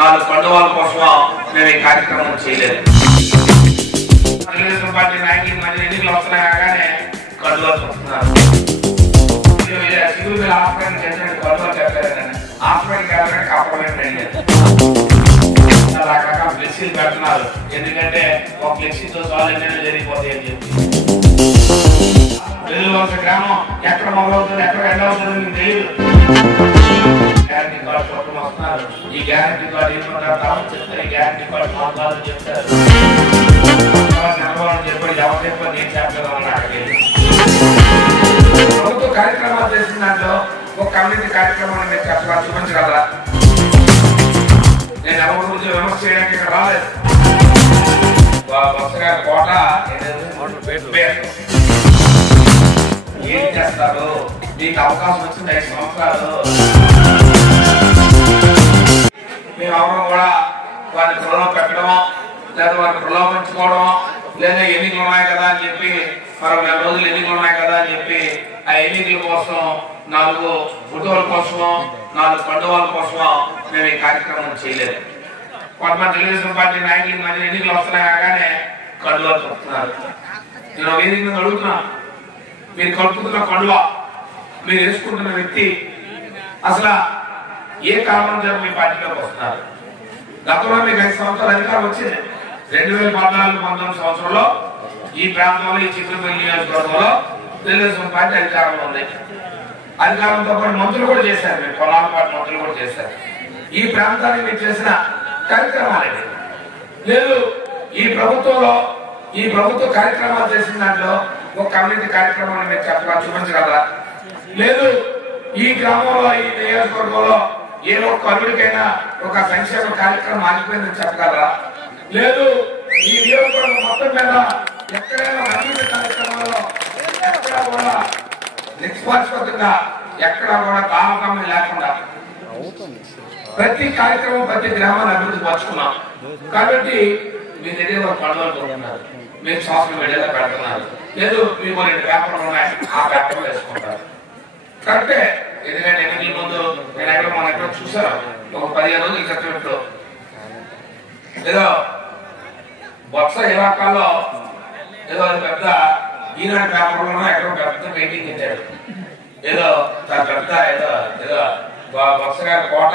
4 కండువాల కోసం మేము ఈ కార్యక్రమం చేయలేదు. తెలుగుదేశం పార్టీ నాయకులు మధ్య ఎన్నికలు వస్తున్నాయి కాగానే కండువాలు వస్తున్నారు. సిగురు హాస్పిటల్ చేసినట్టు కండువాలు చెప్పారండి. హాస్పిటల్కి వెళ్ళడానికి కాపాడలేదు రకరకాల ఫ్లెక్సీలు పెడుతున్నారు. ఎందుకంటే ఒక ఫ్లెక్సీతో చాలు ఎన్నైనా జరిగిపోతాయి అని చెప్పి. వెలుగువలస గ్రామం ఎక్కడ మొదలవుతుంది ఎక్కడ ఎండ అవుతుంది మీకు తెలియదు. గ్యారంటీ కార్డు పట్టుకుని వస్తున్నారు. ఈ గ్యారంటీ కార్డు ఏమంటారు చెప్తారు. ఈ గ్యారంటీ కార్డు మాట్లాడాలని చెప్తారు. చంద్రబాబు చెప్పాడు ఎవరు చెప్పారు నేను చెప్పలేదు అని అక్కడికి ప్రభుత్వ కార్యక్రమాలు చేసిన దాంట్లో ఒక కమ్యూనిటీ కార్యక్రమాన్ని మీరు చెప్పాలి చూపించగలరా? నేను ఎవరి గురించి విమర్శ చేయడానికి ఇక్కడ రాలేదు. గారి కోట ఏం చేస్తారు? మీకు అవకాశం వచ్చింది 5 సంవత్సరాలు. మేము ఎవరు కూడా వారిని ప్రలోభ పెట్టడమో లేదా వారిని ప్రలోభించుకోవడం లేదా ఎన్నికలు ఉన్నాయి కదా అని చెప్పి మరో 4 రోజులు ఎన్నికలు ఉన్నాయి కదా అని చెప్పి ఆ ఎన్నికల కోసం 4 ఫోటోల కోసమో 4 కండువాల కోసమో మేము ఈ కార్యక్రమం చేయలేదు. కొంతమంది తెలుగుదేశం పార్టీ నాయకుల మధ్య ఎన్నికలు వస్తున్నాయి కాగానే కండువాలు చెప్తున్నారు. నేను ఒక ఎన్నిక అడుగుతున్నా, మీరు కలుపుతున్న కండువా మీరు వేసుకుంటున్న వ్యక్తి అసలు ఏ కారణం చేత మీ పార్టీలోకి వస్తున్నారు? గతంలో మీకు 5 సంవత్సరాల అధికారం వచ్చింది. 2014-19 సంవత్సరంలో ఈ ప్రాంతంలో ఈ చిత్రపల్లి నియోజకవర్గంలో తెలుగుదేశం పార్టీ అధికారంలో ఉంది. అధికారంతో పాటు మంత్రులు కూడా చేశారు. మీరు పొలాల పాటు మంత్రులు కూడా చేశారు. ఈ ప్రాంతానికి మీరు చేసిన కార్యక్రమాలు లేదు. ఈ ప్రభుత్వంలో ఈ ప్రభుత్వ కార్యక్రమాలు చేసిన దాంట్లో ఒక కమ్యూనిటీ కార్యక్రమాన్ని మీరు చెప్పాలి చూపించగలరా? లేదు ఈ గ్రామంలో ఈ నియోజకవర్గంలో ఏ ఒక్క అరుడికైనా ఒక సంక్షేమ కార్యక్రమం ఆగిపోయిందని చెప్పగలరా? లేదు ఈ నియోజకవర్గం మొత్తం మీద ఎక్కడైనా అభివృద్ధి కార్యక్రమాల్లో ఎక్కడా కూడా నిష్పక్షపాతంగా ఎక్కడా కూడా తారతమ్యం లేకుండా ప్రతి కార్యక్రమం ప్రతి గ్రామాన్ని అభివృద్ధి పరుచుకున్నాం. కాబట్టి మీ దగ్గర ఒక పండుగలు కోరుకున్నారు, మీరు సోషల్ మీడియాలో పెడుతున్నారు. లేదు మీకు 2 పేపర్లు ఉన్నాయి, ఆ పేపర్లు వేసుకుంటారు. కరెక్టే. ఎందుకంటే ఎన్నికల ముందు నేను మనం ఎక్కడో చూసాను. ఒక 15 రోజుల క్రితం ఏదో బొత్స ఇలాకాల్లో ఏదో పెద్ద ఈనాడు పేపర్లో ఎక్కడో పెద్ద పెయింటింగ్ ఇచ్చాడు. ఏదో తన పెద్ద ఏదో ఏదో బొత్స గారి కోట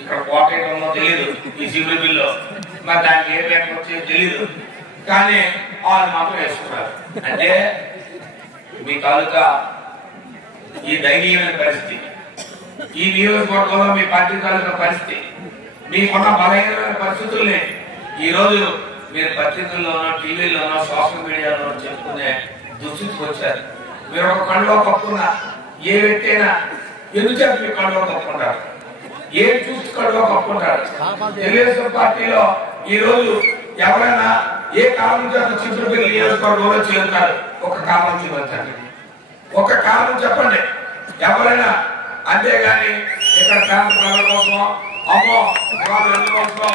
ఇక్కడ కోట ఏమో తెలియదు. ఈ సివిల్ బిల్లో మరి దానికి ఏ పేపర్ వచ్చేది తెలియదు. కానీ వాళ్ళు మాత్రం వేసుకున్నారు. అంటే మీ తాలూకా ఈ దయనీయమైన పరిస్థితి, ఈ నియోజకవర్గంలో మీ పార్టీ తాలూకా పరిస్థితి, మీకున్న బలహీనమైన పరిస్థితుల్ని ఈ రోజు మీరు పత్రికల్లోనో టీవీలోనో సోషల్ మీడియాలోనో చెప్పుకునే దుస్థితికి వచ్చారు. మీరు ఒక కండువా కప్పుకున్నా ఏ వ్యక్తి అయినా ఎందుచేత మీ కండువా కప్పుకుంటారు? ఏం చూసి కండువా కప్పుకుంటారు? తెలుగుదేశం పార్టీలో ఈ రోజు ఎవరైనా ఏ కారణం చేత చిత్రపల్లి నియోజకవర్గంలో చేరుతారు? ఒక కారణం చూపించండి, ఒక కారణం చెప్పండి ఎవరైనా. అంతేగాని ఇక్కడ ప్రాంత ప్రజల కోసమో అమ్మో కోసమో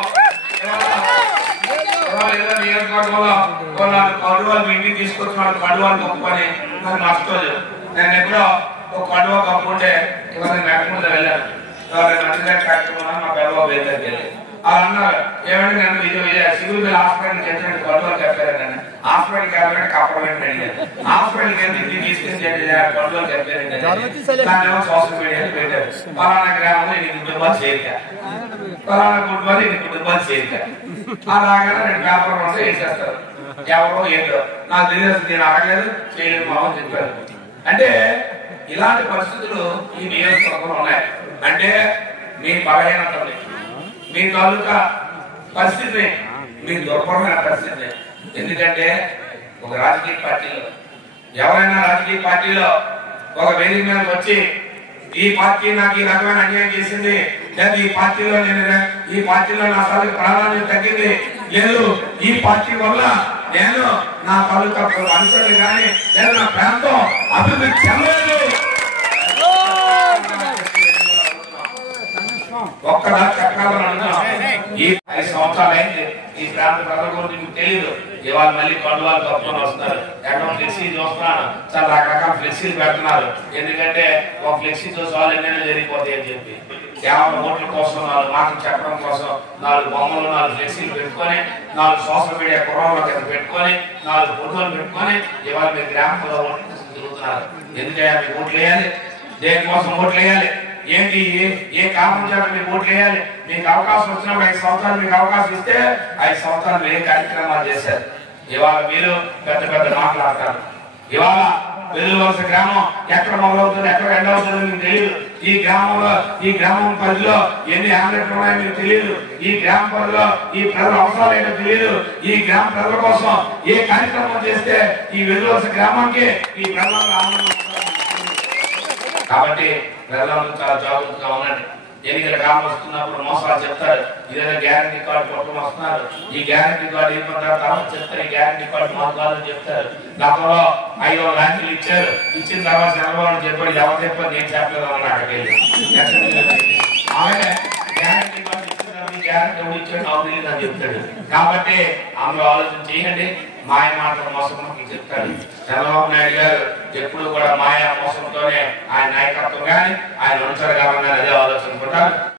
నియోజకవర్గంలో కొన్ని కండువాలు మీ ఇంటికి తీసుకొచ్చి వాళ్ళు కండువాలు కప్పుకొని నాకు నష్టం. నేను ఎప్పుడో ఒక కండువా కప్పుకుంటే ఇవాళ మెట్టకుండా వెళ్ళాను. కార్యక్రమం మా పెద్దబాబు వెళ్ళి అలా అన్నారు. ఏమంటే నేను సిగురు హాస్పిటల్ చేసినట్టు కండువాలు చెప్పారండి. హాస్పిటల్కి వెళ్ళడానికి కాపాడమని అడిగారు. హాస్పిటల్కి వెళ్ళి తీసుకెళ్ళి కండువాలు చెప్పారండి. దానిలో సోషల్ మీడియాలో పెట్టారు. పలానా గ్రామంలో ఇది కుటుంబాలు చేరిక, పలానా కుటుంబాలు ఇది కుటుంబాలు చేరిక. అలాగే 2 పేపర్లు ఉంటే వేసేస్తారు. ఎవరో ఏంటో నాకు తెలియదు, నేను అడగలేదు చేయలేదు మా చెప్పారు. అంటే ఇలాంటి పరిస్థితులు ఈ నియోజకవర్గంలో ఉన్నాయి. అంటే మీ బలహీనతని, మీ తాలూకా పరిస్థితిని, మీ దుర్భరమైన పరిస్థితిని. ఎందుకంటే ఒక రాజకీయ పార్టీలో ఎవరైనా రాజకీయ పార్టీలో ఒక వేదిక మీద వచ్చి ఈ పార్టీ నాకు ఈ రకమైన అన్యాయం చేసింది, లేదా ఈ పార్టీలో నా తాలూకా ప్రాధాన్యత తగ్గింది, లేదు ఈ పార్టీ వల్ల నేను నా తాలూకా అనుసరణ కానీ లేదా నా ప్రాంతం అభివృద్ధి చెందలేదు ఒక్కదా చెప్పాలని అనుకున్నాం. ఈ 5 సంవత్సరాలు అయింది. ఈ ప్రాంత ప్రజల గురించి మీకు తెలియదు. ఇవాళ మళ్ళీ కండువాలు కప్పుకొని వస్తున్నారు. ఎక్కడ ఫ్లెక్సీ చూస్తున్నాను, చాలా రకరకాల ఫ్లెక్సీలు పెడుతున్నారు. ఎందుకంటే ఒక ఫ్లెక్సీతో చాలు ఎన్నైనా జరిగిపోతాయి అని చెప్పి. కేవలం ఓట్ల కోసం 4 మాటలు చెప్పడం కోసం 4 బొమ్మలు 4 ఫ్లెక్సీలు పెట్టుకొని 4 సోషల్ మీడియా కుర్రాళ్ళ కింద పెట్టుకొని 4 ఫోటోలు పెట్టుకొని ఇవాళ మీ గ్రామంలో ఓట్లు తిరుగుతున్నారు. ఎందుకయ్యా మీకు ఓట్లు వేయాలి? దేనికోసం ఓట్లు వేయాలి? ఏంటి ఏ కారణం చేత మీకు ఓట్లు వేయాలి? మీకు అవకాశం వచ్చినప్పుడు 5 సంవత్సరాలు మీకు అవకాశం ఇస్తే 5 సంవత్సరాలు ఏ కార్యక్రమాలు చేశారు? ఇవాళ మీరు పెద్ద పెద్ద మాట్లాడతారు. ఇవాళ వెలువలస గ్రామం ఎక్కడ మొదలవుతుంది, ఎక్కడ ఎండ్ అవుతుందో మీకు తెలియదు. ఈ గ్రామం పరిధిలో ఎన్ని హ్యామ్లెట్లు ఉన్నాయో మీకు తెలియదు. ఈ గ్రామ పరిధిలో ఈ ప్రజల అవసరాలు ఏంటో తెలియదు. ఈ గ్రామ ప్రజల కోసం ఏ కార్యక్రమం చేస్తే ఈ వెలువలస గ్రామానికి ఈ ప్రజలకు ఆనందం. కాబట్టి ప్రజలందరూ చాలా జాగ్రత్తగా ఉండండి. ఎన్నికల కాలం వస్తున్నప్పుడు మోసాలు చెప్తారు. ఇదేదో గ్యారంటీ కార్డు కొట్టడం వస్తున్నారు. ఈ గ్యారంటీ కార్డు అయిపోయిన తర్వాత చెప్తారు ఈ గ్యారంటీ కార్డు మాకు కాదని చెప్తారు. గతంలో 500 ర్యాంకులు ఇచ్చారు. ఇచ్చిన తర్వాత చంద్రబాబు చెప్పాడు, ఎవరు చెప్పారు నేను చెప్పలేదు అన్న అక్కడికి ఆమె గ్యారంటీ కార్డు ఇచ్చిన తర్వాత గ్యారంటీ ఎవరు ఇచ్చాడు నాకు తెలియదు అని చెప్తాడు. కాబట్టి అందులో ఆలోచన చేయండి. మాయ మాటలు మోసం మనకి చెప్తాడు. చంద్రబాబు నాయుడు గారు ఎప్పుడు కూడా మాయా మోసంతోనే ఆయన నాయకత్వం కానీ ఆయన అనుచరగాలని అదే ఆలోచన